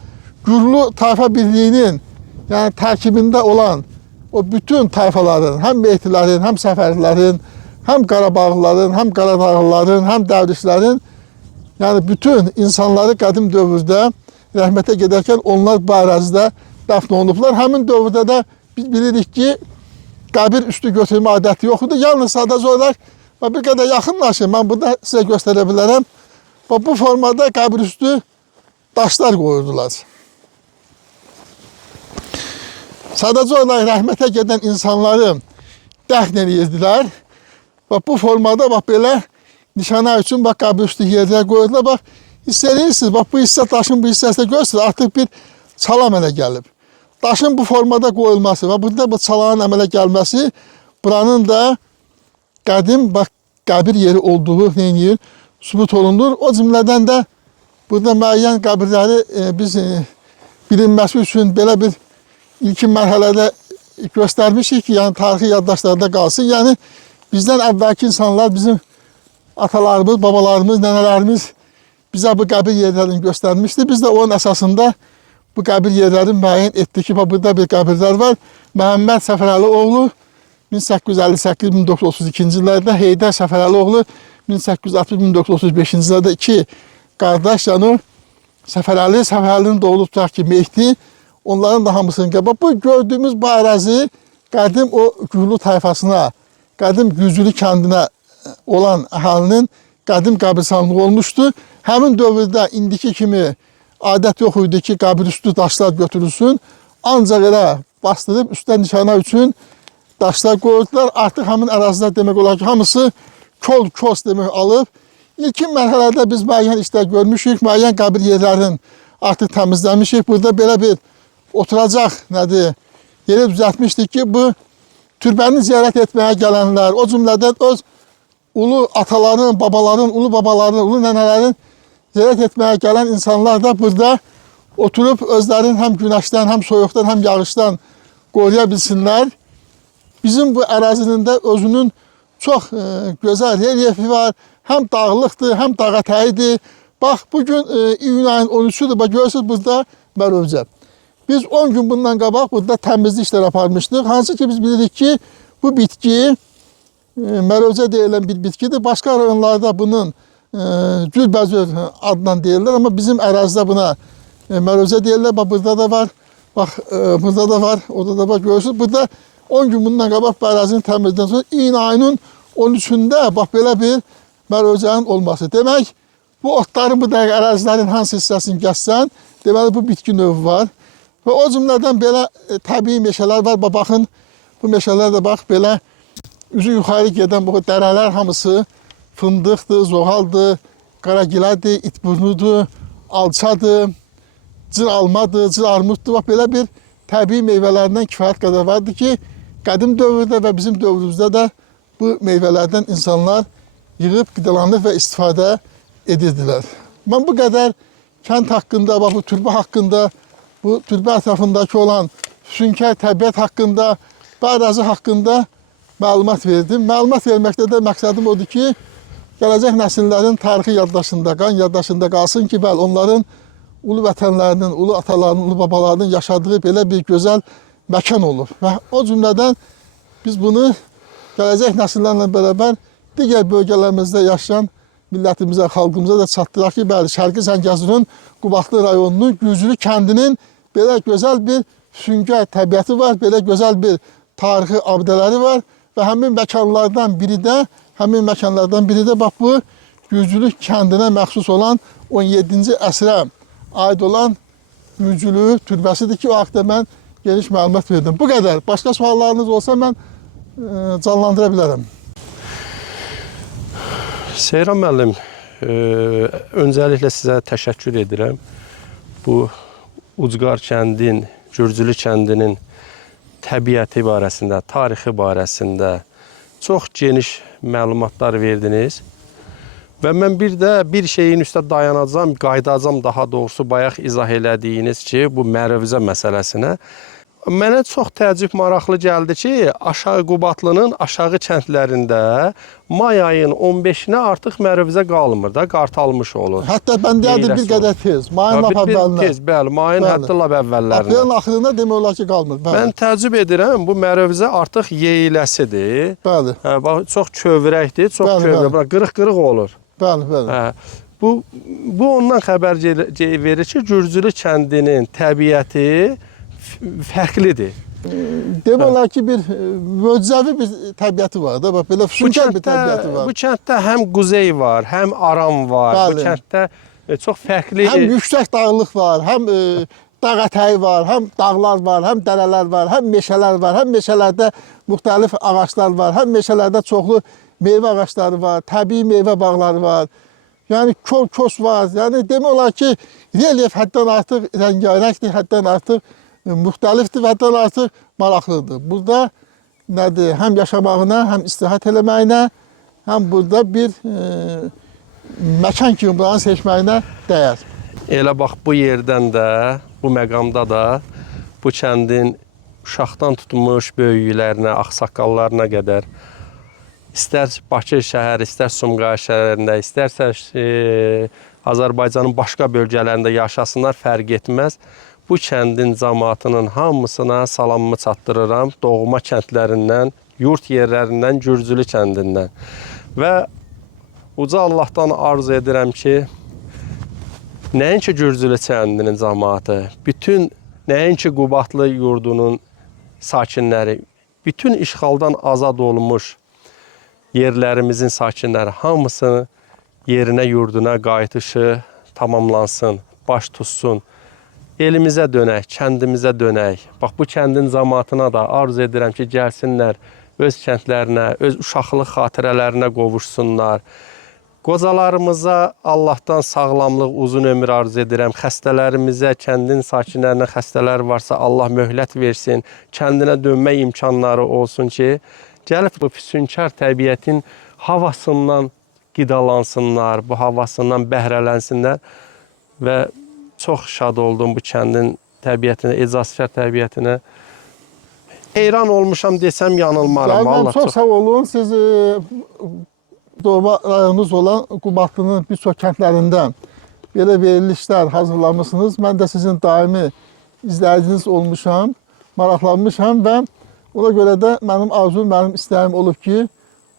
Gürlü tayfa birliyinin, yəni tərkibində olan o bütün tayfaların, həm Mehdilərin, həm Səfərlərin, həm Qarabağlıların, həm Qaradağlıların, həm Dərdişlərin, yəni bütün insanları qədim dövrdə rəhmətə gedərkən onlar bu ərazidə dəfn olunublar. Həmin dövrdə də biz bilirik ki, qəbir üstü götürmə adəti yoxdur. Yalnız sadəcə olaraq bir qədər yaxınlaşın, mən burada sizə göstərə bilərəm. Bu formada qəbir üstü daşlar qoyurdular. Sadəcə olaraq rəhmətə gedən insanları dəfn edirdilər. Bu formada belə nişana üçün qəbir üstü yerlər qoyurdular. Hiss edirsiniz, bu hissə daşın bu hissəsində görürsünüz, artıq bir çalam əmələ gəlib. Daşın bu formada qoyulması və burada bu çalanın əmələ gəlməsi buranın da qədim qəbir yeri olduğu sübut olunur. O cümlədən də burada müəyyən qəbirləri biz bilinməsi üçün belə bir ilkin mərhələdə göstərmişik ki, yəni tarixi yaddaşlarda qalsın. Yəni bizdən əvvəlki insanlar, bizim atalarımız, babalarımız, nənələrimiz bizə bu qəbir yerlərini göstərmişdi. Biz də onun əsasında bu qəbir yerlərini müəyyən etdik ki, burada bir qəbirlər var. Məhəmməd Səfərəli oğlu 1858-1932-ci illərdə, Heydər Səfərəli oğlu 1860-1935-ci illərdə iki qardaş, yəni Səfərəlinin doğulu tutaq ki, Mehdi, onların da hamısının qəbir. Bu gördüyümüz bu ərazi qədim o Gürlü tayfasına, qədim Gürcülü kəndinə olan əhalinin qədim qəbirstanlığı olmuşdu. Həmin dövrdə indiki kimi adət yox idi ki, qəbir üstü daşlar götürülsün. Ancaq elə bastırıb üstdən nişana üçün daşlar qoyurdular. Artıq həmin ərazilər demək olar ki, hamısı kol-kos demək alıb. İlkin mərhələdə biz müəyyən işlər görmüşük, müəyyən qəbir yerlərini artıq təmizləmişik. Burada belə bir oturacaq yeri düzəltmişdik ki, bu türbəni ziyarət etməyə gələnlər, o cümlədən öz ulu ataların, babaların, ulu babaların, ulu nənələrin ziyarət etməyə gələn insanlar da burada oturub özlərini həm günəşdən, həm soyuqdan, həm yağışdan qoruya bilsinlər. Bizim bu ərazinin də özünün çox gözəl relyefi var. Həm dağlıqdır, həm dağətəyidir. Bax, bugün iyun ayının 13-üdür. Bax, görürsünüz burada Mərövcə. Biz 10 gün bundan qabaq burada təmizlik işləri aparmışdıq. Hansı ki biz bilirik ki, bu bitki mərözə deyilən bir bitkidir. Başqa rayonlarda bunun cürbəcür adla deyirlər, amma bizim ərazidə buna mərözə deyirlər. Bax, burada da var, bax, burada da var, orada da var, görürsünüz. Burada 10 gün bundan qabaq bu ərazini təmizlikdən sonra iyun ayının 13-də bax, belə bir mərözənin olması. Demək, bu otların, bu dəqiq ərazilərin hansı hissəsini gəzsən, deməli, bu bitki növü var. Və o cümlədən belə təbii meşələr var. Baxın, bu meşələr də bax, belə üzü yuxarı gedən bu dərələr hamısı fındıqdır, zoğaldır, qaragilədir, itburnudur, alçadır, cır almadır, cır armuddur. Bax, belə bir təbii meyvələrindən kifayət qədər vardır ki, qədim dövrdə və bizim dövrümüzdə də bu meyvələrdən insanlar yığıb, qidalanıb və istifadə edirdilər. Mən bu qədər kənd haqqında, bax, bu türbə haqqında, bu türbə ətrafındakı olan füsunkar təbiət haqqında, bu ərazi haqqında məlumat verdim. Məlumat verməkdə də məqsədim odur ki, gələcək nəsillərin tarixi yaddaşında, qan yaddaşında qalsın ki, bəli, onların ulu vətənlərinin, ulu atalarının, ulu babalarının yaşadığı belə bir gözəl məkan olur. Və o cümlədən biz bunu gələcək nəsillərlə bərabər digər bölgələrimizdə yaşayan millətimizə, xalqımıza da çatdıraq ki, bəli, Şərqi Zəngəzurun Qubadlı rayonunun Güclü kəndinin belə gözəl bir füsunkar təbiəti var, belə gözəl bir tarixi abidələri var və həmin məkanlardan biri də bax, bu Güclü kəndinə məxsus olan 17-ci əsrə aid olan Güclü türbəsidir ki, o haqda mən geniş məlumat verdim. Bu qədər. Başqa suallarınız olsa mən canlandıra bilərəm. Seyran müəllim, öncəliklə sizə təşəkkür edirəm. Bu Ucqar kəndin, Gürcülü kəndinin təbiəti barəsində, tarixi barəsində çox geniş məlumatlar verdiniz. Və mən bir də bir şeyin üstə dayanacam, qaydacam daha doğrusu bayaq izah elədiyiniz ki, bu mərövzə məsələsinə. Mənə çox təəccüb maraqlı gəldi ki, Aşağı Qubatlının aşağı kəndlərində may ayın 15-nə artıq mərövzə qalmır da, qartalmış olur. Hətta mən deyərdim bir qədər tez, mayın lap əvvəlinə. Tez, bəli, mayın hətta lap əvvəllərinə. Aprelin axırında demək olar ki, qalmır. Bəli. Mən təəccüb edirəm, bu mərövzə artıq yeyiləsidir. Bəli. Bax, çox kövrəkdir, çox kövrək, qırıq-qırıq olur. Bəli, bəli. Bu ondan xəbər verir ki, Gürcülü kəndinin təbiəti fərqlidir. Demək olar ki, bir möcüzəvi bir təbiəti var da, bax, belə füsunkar bir təbiəti var. Bu kənddə həm quzey var, həm aram var. Bəli. Bu kənddə çox fərqli... Həm yüksək dağlıq var, həm dağ ətəyi var, həm dağlar var, həm dərələr var, həm meşələr var, həm meşələrdə müxtəlif ağaçlar var, həm meşələrdə çoxlu meyvə ağaçları var, təbii meyvə bağları var. Yəni, kos var. Yəni, demək olar ki, relyef həddən artıq rəngarəngdir, həddən artıq müxtəlifdir və həddən artıq maraqlıdır. Burada nədir? Həm yaşamağına, həm istirahat eləməyinə, həm burada bir məkan kimi buranı seçməyinə dəyər. Elə bax, bu yerdən də, bu məqamda da bu kəndin uşaqdan tutmuş böyüklərinə, ağsaqqallarına qədər İstər Bakı şəhəri, istər Sumqayıt şəhərində, istərsə Azərbaycanın başqa bölgələrində yaşasınlar, fərq etməz. Bu kəndin cəmaatının hamısına salamımı çatdırıram. Doğma kəndlərindən, yurt yerlərindən, Gürcülü kəndindən. Və uca Allahdan arzu edirəm ki, nəinki Gürcülü kəndinin cəmaatı, nəinki Qubadlı yurdunun sakinləri, bütün işğaldan azad olmuş yerlərimizin sakinləri hamısının yerinə, yurduna qayıtışı tamamlansın, baş tutsun. Elimizə dönək, kəndimizə dönək. Bax, bu kəndin cəmaatına da arzu edirəm ki, gəlsinlər, öz kəndlərinə, öz uşaqlıq xatirələrinə qovuşsunlar. Qocalarımıza Allahdan sağlamlıq, uzun ömür arzu edirəm. Xəstələrimizə, kəndin sakinlərinə xəstələr varsa Allah möhlət versin, kəndinə dönmək imkanları olsun ki, gəlib bu füsunkar təbiətin havasından qidalansınlar, bu havasından bəhrələnsinlər və çox şad oldum bu kəndin təbiətinə, ecazkar təbiətinə. Heyran olmuşam desəm yanılmaram. Yəni, çox sağ olun. Siz doğma rayonunuz olan Qubadlının bir çox kəndlərindən belə verilişlər hazırlamışsınız. Mən də sizin daimi izləyiciniz olmuşam, maraqlanmışam və ona görə də mənim arzum, mənim istəyim olub ki,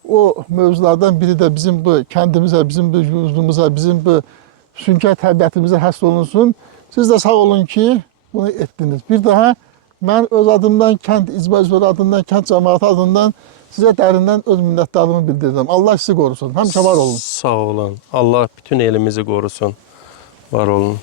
o mövzulardan biri də bizim bu kəndimizə, bizim bu yurdumuza, bizim bu sünkər təbiətimizə həsr olunsun. Siz də sağ olun ki, bunu etdiniz. Bir daha mən öz adımdan, kənd icra üzvləri adından, kənd cəmiyyəti adından sizə dərindən öz minnətdarlığımı bildirirəm. Allah sizi qorusun. Həmişə var olun. Sağ olun. Allah bütün elimizi qorusun. Var olun.